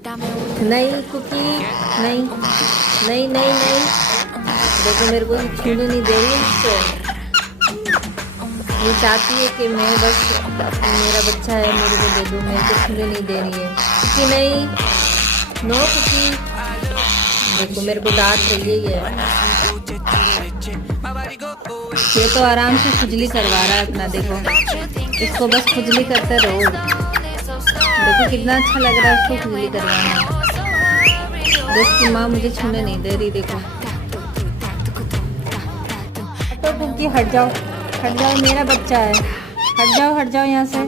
नहीं कुकी, नहीं नहीं नहीं नहीं, देखो मेरे को छूने नहीं दे रही इसको। ये चाहती है कि मैं बस, मेरा बच्चा है मेरे को दे दो, मेरे को छूने नहीं दे रही है कि नहीं। नो कुकी, देखो मेरे को डांट रही है ये तो आराम से खुजली करवा रहा है अपना। देखो इसको बस खुजली करते रहो। देखो कितना अच्छा लग रहा है इसको खुजली करवाना। इसकी माँ मुझे छूने नहीं दे रही। देखो तो कुकी हट जाओ, हट जाओ, मेरा बच्चा है, हट जाओ यहाँ से।